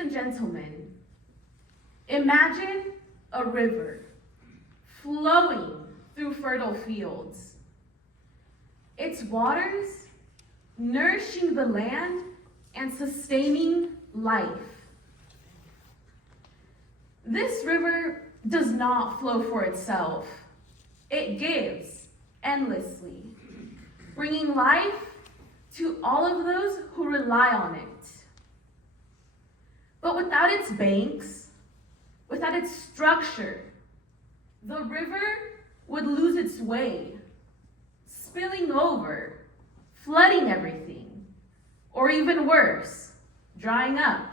and gentlemen, imagine a river flowing through fertile fields. Its waters nourishing the land and sustaining life. This river does not flow for itself. It gives endlessly, bringing life to all of those who rely on it. But without its banks, without its structure, the river would lose its way, spilling over, flooding everything, or even worse, drying up.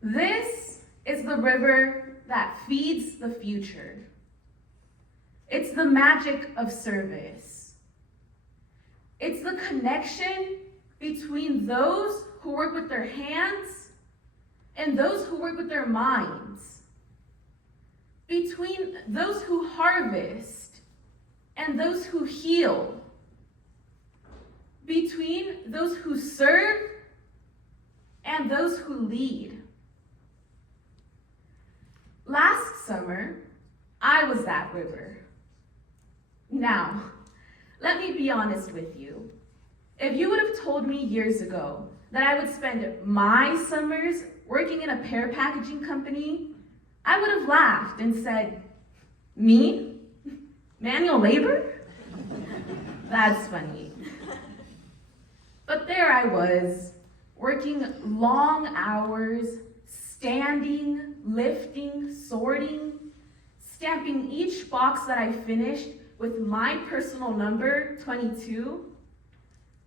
This is the river that feeds the future. It's the magic of service. It's the connection between those who work with their hands and those who work with their minds. Between those who harvest and those who heal. Between those who serve and those who lead. Last summer, I was that river. Now, let me be honest with you. If you would have told me years ago that I would spend my summers working in a pear packaging company, I would have laughed and said, "Me? Manual labor? That's funny." But there I was, working long hours, standing, lifting, sorting, stamping each box that I finished with my personal number, 22,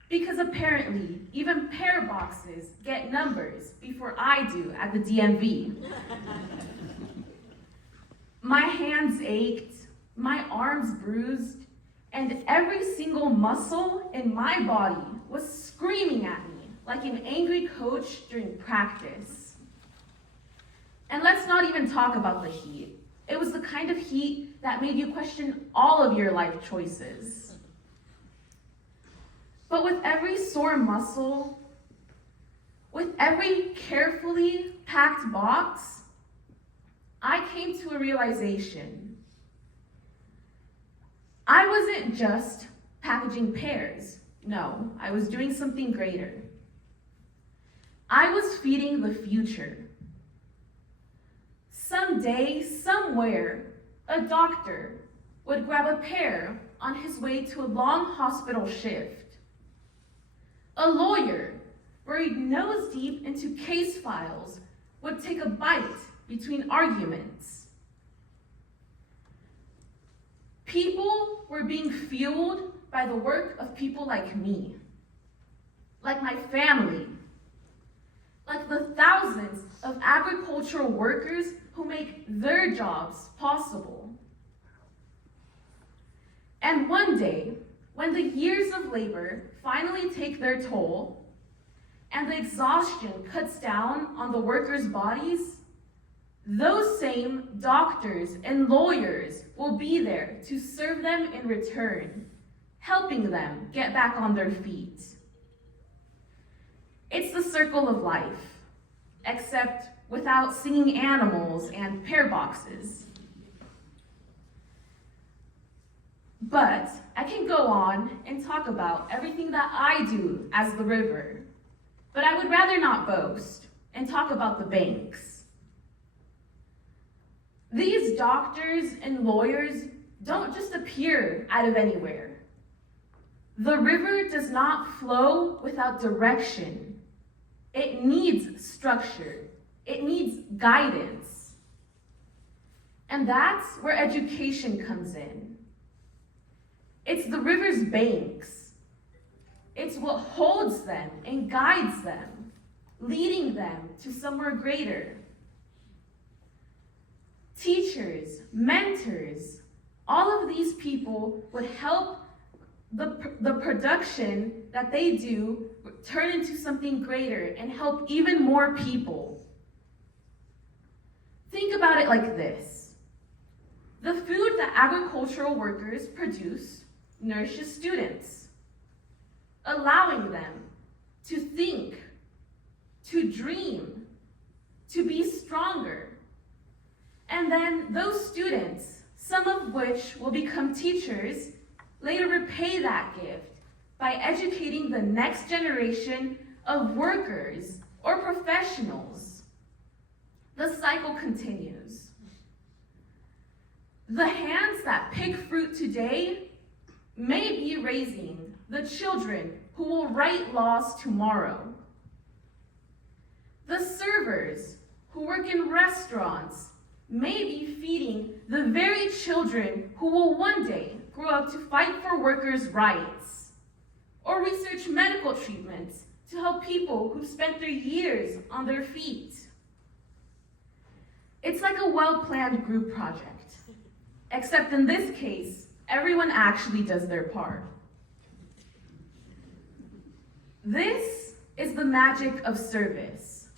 because apparently even pear boxes get numbers before I do at the DMV. My hands ached, my arms bruised, and every single muscle in my body was screaming at me like an angry coach during practice. And let's not even talk about the heat. It was the kind of heat that made you question all of your life choices. But with every sore muscle, with every carefully packed box, I came to a realization. I wasn't just packaging pears. No, I was doing something greater. I was feeding the future. Someday, somewhere, a doctor would grab a pear on his way to a long hospital shift. A lawyer, buried nose deep into case files, would take a bite between arguments. People were being fueled by the work of people like me, like my family, like the thousands of agricultural workers who make their jobs possible. And one day, when the years of labor finally take their toll, and the exhaustion cuts down on the workers' bodies, those same doctors and lawyers will be there to serve them in return, helping them get back on their feet. It's the circle of life, except without singing animals and pear boxes. But I can go on and talk about everything that I do as the river, but I would rather not boast and talk about the banks. These doctors and lawyers don't just appear out of anywhere. The river does not flow without direction. It needs structure. It needs guidance. And that's where education comes in. It's the river's banks. It's what holds them and guides them, leading them to somewhere greater. Teachers, mentors, all of these people would help the production that they do turn into something greater and help even more people. Think about it like this. The food that agricultural workers produce nourishes students, allowing them to think, to dream, to be stronger. And then those students, some of which will become teachers, later repay that gift by educating the next generation of workers or professionals. The cycle continues. The hands that pick fruit today may be raising the children who will write laws tomorrow. The servers who work in restaurants may be feeding the very children who will one day grow up to fight for workers' rights, or research medical treatments to help people who've spent their years on their feet. It's like a well-planned group project, except in this case, everyone actually does their part. This is the magic of service.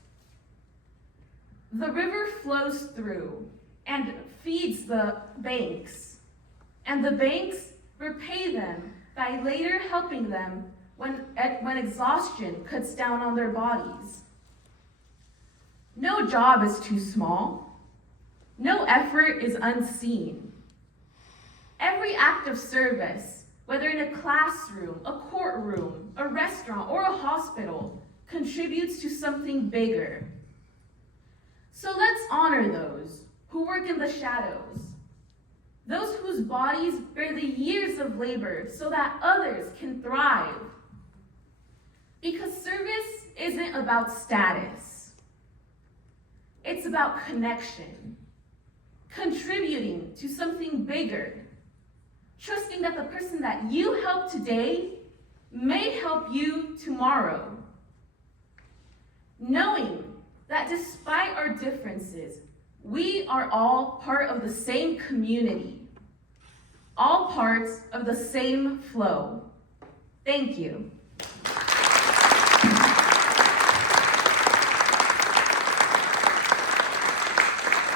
The river flows through and feeds the banks, and the banks repay them by later helping them when exhaustion cuts down on their bodies. No job is too small. No effort is unseen. Every act of service, whether in a classroom, a courtroom, a restaurant, or a hospital, contributes to something bigger. So let's honor those who work in the shadows, those whose bodies bear the years of labor so that others can thrive. Because service isn't about status. It's about connection, contributing to something bigger, trusting that the person that you help today may help you tomorrow, knowing that despite our differences, we are all part of the same community, all parts of the same flow. Thank you.